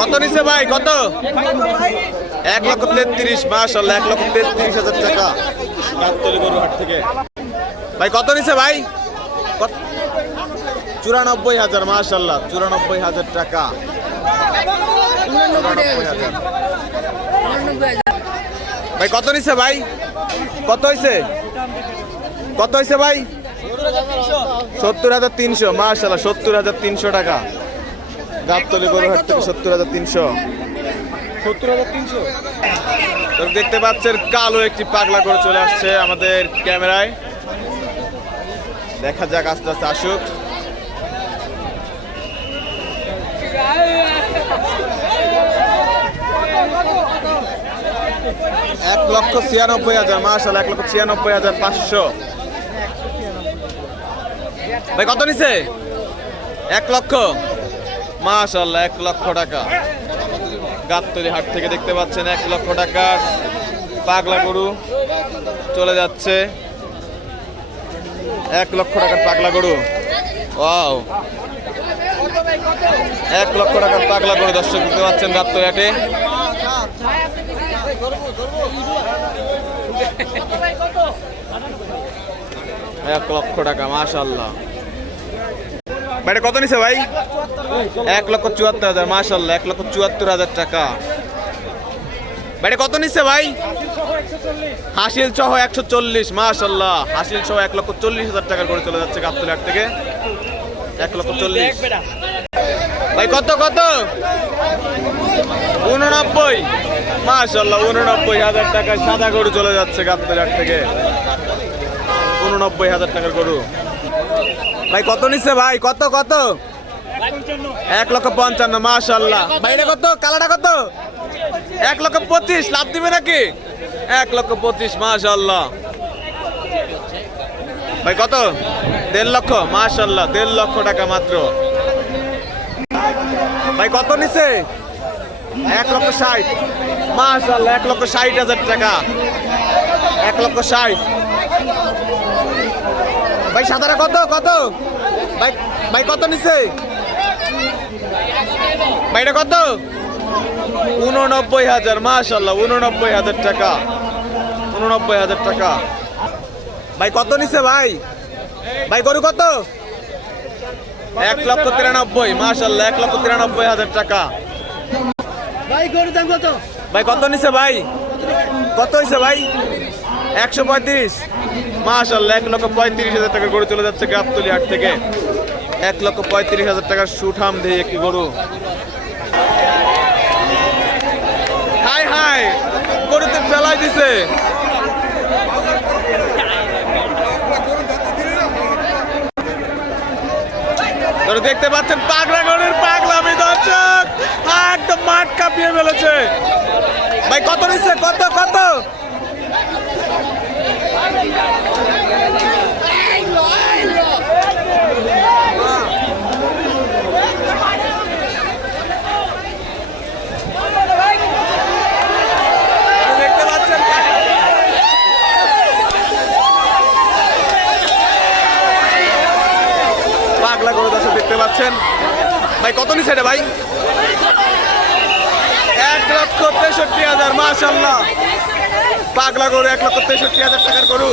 কত নিছে ভাই? কত? এক লক্ষ তেত্রিশ মাসাল্লাহ এক লক্ষ তেত্রিশ হাজার টাকা। গাবতলি গরু থেকে। ভাই কত নিছে ভাই? কত- চুরানব্বই হাজার মাসাল্লাহ চুরানব্বই হাজার টাকা। ভাই কত নিছে ভাই? কত হইছে? কত হইছে ভাই? সত্তর হাজার তিনশো মাসাল্লাহ সত্তর হাজার তিনশো টাকা। গাবতলি গরু হাট থেকে সত্তর হাজার তিনশো। সত্তর হাজার তিনশো? দেখতে পাচ্ছেন কালো একটি পাগলা করে চলে আসছে আমাদের ক্যামেরায়। দেখা যাক আস্তে আস্তে আসুক। এক লক্ষ ছিয়ানব্বই হাজার মাসাল এক লক্ষ ছিয়ানব্বই হাজার পাঁচশো। ভাই কত নিছে? এক লক্ষ। মাশাল্লাহ এক লক্ষ টাকা। গাবতলি হাট থেকে দেখতে পাচ্ছেন এক লক্ষ টাকার পাগলা গরু চলে যাচ্ছে। এক লক্ষ টাকার পাগলা গরু। ওয়াও। এক লক্ষ টাকার পাগলা গরু দর্শক দেখতে পাচ্ছেন গাবতলি হাটে। এক লক্ষ টাকা মাশাল্লাহ ভাই কত নিছে ভাই? এক লক্ষ চুয়াত্তর হাজার মাশাল্লাহ এক লক্ষ চুয়াত্তর হাজার টাকা। ভাই কত নিছে ভাই? হাসিল সহ একশো চল্লিশ মাশাল্লাহ হাসিল সহ এক লক্ষ চল্লিশ হাজার টাকার করে চলে যাচ্ছে গাবতলি হাট থেকে। এক লক্ষ চল্লিশ। ভাই, কত কত? উননব্বই মাশাল্লাহ উননব্বই হাজার টাকা সাদা গরু চলে যাচ্ছে গাবতলি হাট থেকে। উননব্বই হাজার টাকার গরু। ভাই, কত নিচ্ছে ভাই? কত কত? এক লক্ষ পঞ্চান্ন মাশাল্লাহ ভাই, এটা কত? কালাটা কত? এক লক্ষ পঁচিশ, লাভ দিবে নাকি? এক লক্ষ পঁচিশ মাশাল্লাহ ভাই, কত? দেড় লক্ষ মাশাল্লাহ দেড় লক্ষ টাকা মাত্র। ভাই, কত নিছে এক লক্ষ ষাট মাশাল্লাহ এক লক্ষ ষাট হাজার টাকা। এক লক্ষ ষাট। ভাই সাদারা কত? কত? ভাই ভাই কত নিছে? ভাইটা কত? উননব্বই হাজার মাশাল্লাহ উননব্বই হাজার টাকা। উননব্বই হাজার টাকা। ভাই কত নিছে ভাই? ভাই গরু কত? এক লক্ষ তিরানব্বই মাশাল্লাহ এক লক্ষ তিরানব্বই হাজার টাকা। ভাই গরু দাম কত? ভাই কত নিছে ভাই? কত হয়েছে ভাই? একশো পঁয়ত্রিশ। মাশাল্লাহ এক লক্ষ পঁয়ত্রিশ হাজার টাকা গরু চলে যাচ্ছে গাবতলি হাট থেকে। এক লক্ষ পঁয়ত্রিশ হাজার টাকার সুঠাম দিয়ে একটি গরু। হাই হাই, গরুতে ফেলাই দিছে। দেখতে পাচ্ছেন, পাগলা গরুর পাগলামি দর্শক। একদম মাঠ কাঁপিয়ে ফেলেছে। ভাই, কত নিচ্ছে? কত কত দেখতে পাচ্ছেন পাগলা গরু দর্শক দেখতে পাচ্ছেন কত ভাই। এক লক্ষ তেষট্টি হাজার মাশাল্লাহ পাগলা গরু, এক লক্ষ তেষট্টি হাজার টাকার গরু।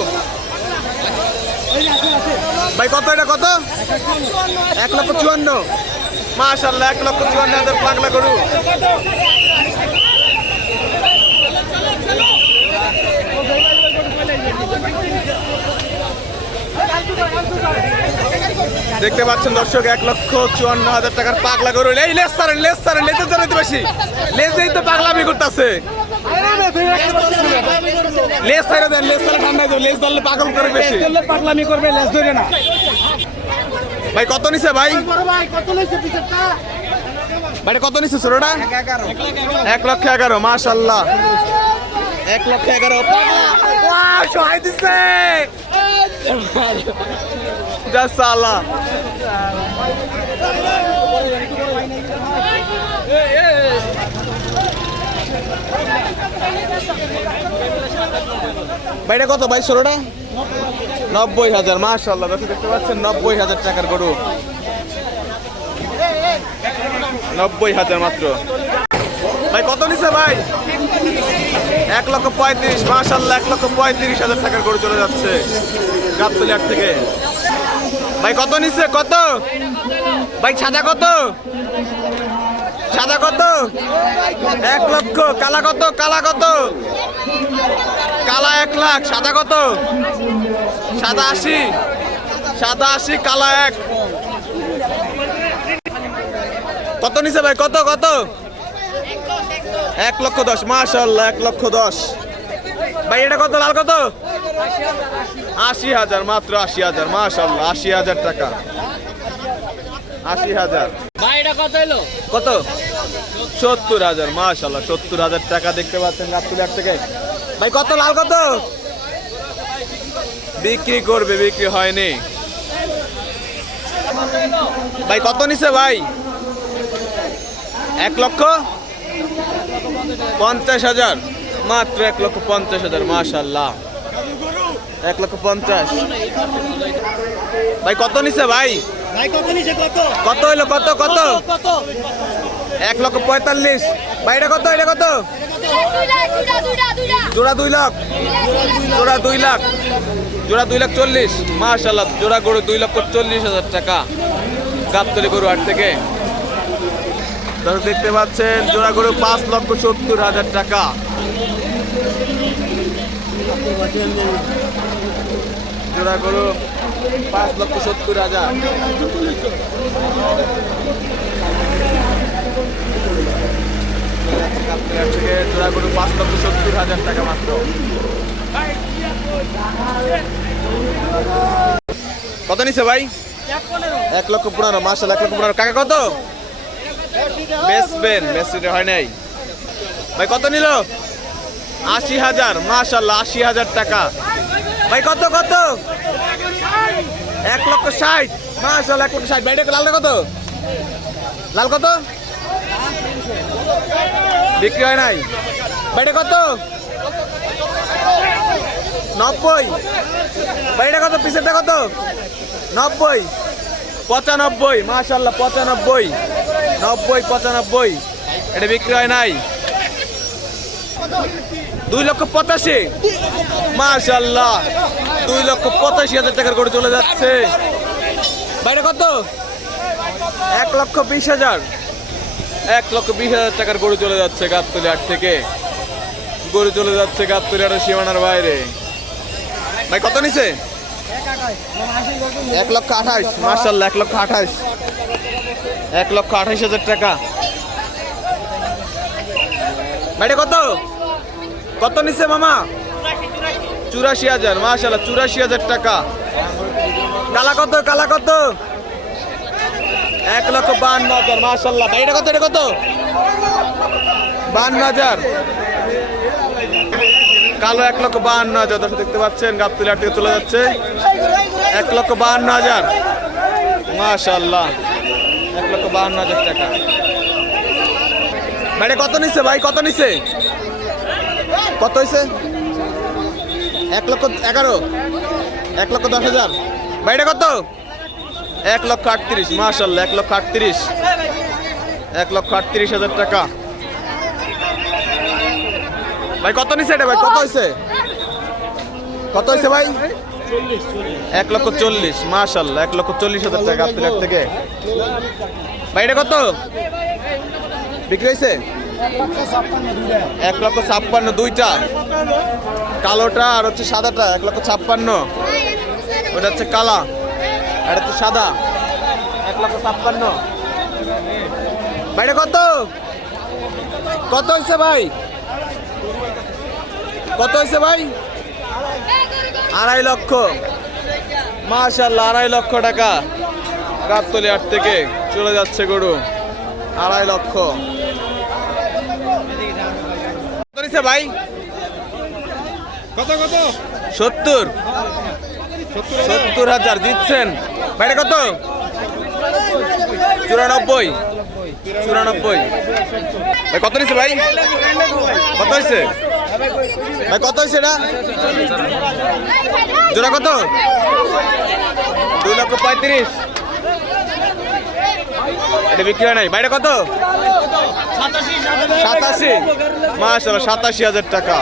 ভাই, কত এটা, কত? এক লক্ষ চুয়ান্ন। মাসাল্লাহ এক লক্ষ চুয়ান্ন হাজার পাগলা গরু। দেখতে পাচ্ছেন দর্শক এক লক্ষ চুয়ান্ন হাজার টাকার পাগলা গরু। এই লেস সারেন লেস সারেন লেজের জন্য তো বেশি। লেজেই তো পাগলামি করতেছে। লেস সাইরে দেন লেস সাইরে ঠান্ডা দেন লেস ধরলে পাগল করে বেশি। পাগলামি করবে লেস ধরে না। ভাই কত নিছে ভাই? ভাই কত লইছে পিছেরটা ভাই এটা কত নিছে ছোটটা? এক লক্ষ এগারো মাশাল্লাহ এক লক্ষ এগারো। সহায় দিছে। যা সালা। কত? ভাই, ষোলোটা? নব্বই হাজার দর্শক দেখতে পাচ্ছেন, নব্বই হাজার টাকার গরু। নব্বই হাজার মাত্র। ভাই, কত নিছে ভাই? এক লক্ষ পঁয়ত্রিশ মাশাল্লাহ এক লক্ষ পঁয়ত্রিশ হাজার টাকার গরু চলে যাচ্ছে। গাবতলিয়ার থেকে। ভাই, কত নিচ্ছে? কত? ভাই, সাদা কত? সাদা কত? এক লক্ষ। কালা কত? কালা কত? কালা এক লাখ। সাদা কত? সাদা আশি। সাদা আশি, কালা এক। কত নিছে ভাই? কত কত? এক লক্ষ দশ। মাশাল্লাহ এক লক্ষ দশ। ভাই, এটা কত? লাল কত? আশি হাজার মাত্র আশি হাজার মাশাল্লাহ আশি হাজার টাকা। আশি হাজার। কত এলো কত? সত্তর হাজার মাশাল্লাহ সত্তর হাজার টাকা দেখতে পাচ্ছেন থেকে। ভাই কত? লাল কত? বিক্রি করবে বিক্রি হয়নি। ভাই কত নিছে ভাই? এক লক্ষ পঞ্চাশ হাজার মাত্র এক লক্ষ পঞ্চাশ হাজার মাশাল্লাহ এক লক্ষ পঞ্চাশ। ভাই কত নিছে ভাই? কত হইল কত কত? এক লক্ষ পঁয়তাল্লিশ। ভাই এটা কত এটা কত? জোড়া দুই লাখ। জোড়া দুই লাখ। জোড়া দুই লাখ চল্লিশ। মাশাল্লাহ জোড়া গরু দুই লক্ষ চল্লিশ হাজার টাকা। গাবতলি গরু হাট থেকে। দেখতে পাচ্ছেন জোড়া গরু পাঁচ লক্ষ সত্তর হাজার টাকা। জোড়া গরু পাঁচ লক্ষ সত্তর হাজার। জোড়া গরু পাঁচ লক্ষ সত্তর হাজার টাকা মাত্র। কত নিছে ভাই? এক লক্ষ পনেরো মাসাল এক লক্ষ পনেরো। কাকা কত? বেসবেন বেসবেন হয় নাই। ভাই, কত নিল? আশি হাজার মাশাল্লাহ আশি হাজার টাকা। ভাই, কত কত? এক লক্ষ ষাট। মাশাল্লাহ এক লক্ষ ষাট। এটা লালটা কত লাল কত? বিক্রি হয় নাই। ভাইটা কত? নব্বই। ভাইটা কত? পিসেরটা কত? নব্বই। পঁচানব্বই মাশাল্লাহ পঁচানব্বই। নব্বই, পঁচানব্বই। এটা বিক্রি হয় নাই। দুই লক্ষ পঁচাশি। মাশাল্লাহ দুই লক্ষ পঁচাশি হাজার টাকার করে চলে যাচ্ছে। বাইরে কত? এক লক্ষ বিশ হাজার। এক লক্ষ বিশ হাজার টাকার গরু চলে যাচ্ছে গাবতলি হাট থেকে। গরু চলে যাচ্ছে গাবতলি হাটের সীমানার বাইরে। ভাই কত নিছে? এক লক্ষ আঠাশ মার্শাল্লাহ এক লক্ষ আঠাশ। এক লক্ষ আঠাশ হাজার টাকা। ভাইটা কত? কত নিছে মামা? চুরাশি হাজার মার্শাল্লাহ চুরাশি হাজার টাকা। কালা কত কালা কত? এক লক্ষ বান্ন হাজার মার্শাল্লাহ ভাইটা কত, এটা কত? বান্ন হাজার। কালো এক লক্ষ বাহান্ন হাজার, দর্শক দেখতে পাচ্ছেন গাবতুলি হাট থেকে চলে যাচ্ছে। এক লক্ষ বাহান্ন হাজার। মাশাল্লাহ এক লক্ষ বাহান্ন হাজার টাকা। ভাইটা কত নিচ্ছে ভাই? কত নিচ্ছে কত হয়েছে এক লক্ষ এগারো। এক লক্ষ দশ হাজার। ভাইটা কত? এক লক্ষ আটত্রিশ মাশাল্লাহ এক লক্ষ আটত্রিশ। এক লক্ষ আটত্রিশ হাজার টাকা। ভাই, কত নিছে এটা ভাই? কত হয়েছে কত হয়েছে ভাই? এক লক্ষ চল্লিশ মাশাল্লাহ এক লক্ষ চল্লিশ হাজার টাকা আপনার থেকে। ভাই, এটা কত? বিক্রি হয়েছে এক লক্ষ ছাপ্পান্ন, দুইটা। কালোটা আর হচ্ছে সাদাটা, এক লক্ষ ছাপ্পান্ন। ওটা হচ্ছে কালা, আর হচ্ছে সাদা, এক লক্ষ ছাপ্পান্ন। ভাইটা কত? কত হয়েছে ভাই? কত হয়েছে ভাই? আড়াই লক্ষ। মাশাল্লাহ আড়াই লক্ষ টাকা। গাবতলি আট থেকে চলে যাচ্ছে গরু। আড়াই লক্ষ। কত ভাই? কত কত? সত্তর। সত্তর হাজার? দিচ্ছেন। ভাইটা কত? চুরানব্বই। চুরানব্বই। ভাই কত নিছে ভাই? কত হয়েছে ভাই কত হয়েছে এটা? জোড়া কত? দুই লক্ষ পঁয়ত্রিশ। এটা বিক্রি হয় নাই। বাইরে কত? সাতাশি। মাসাল সাতাশি হাজার টাকা।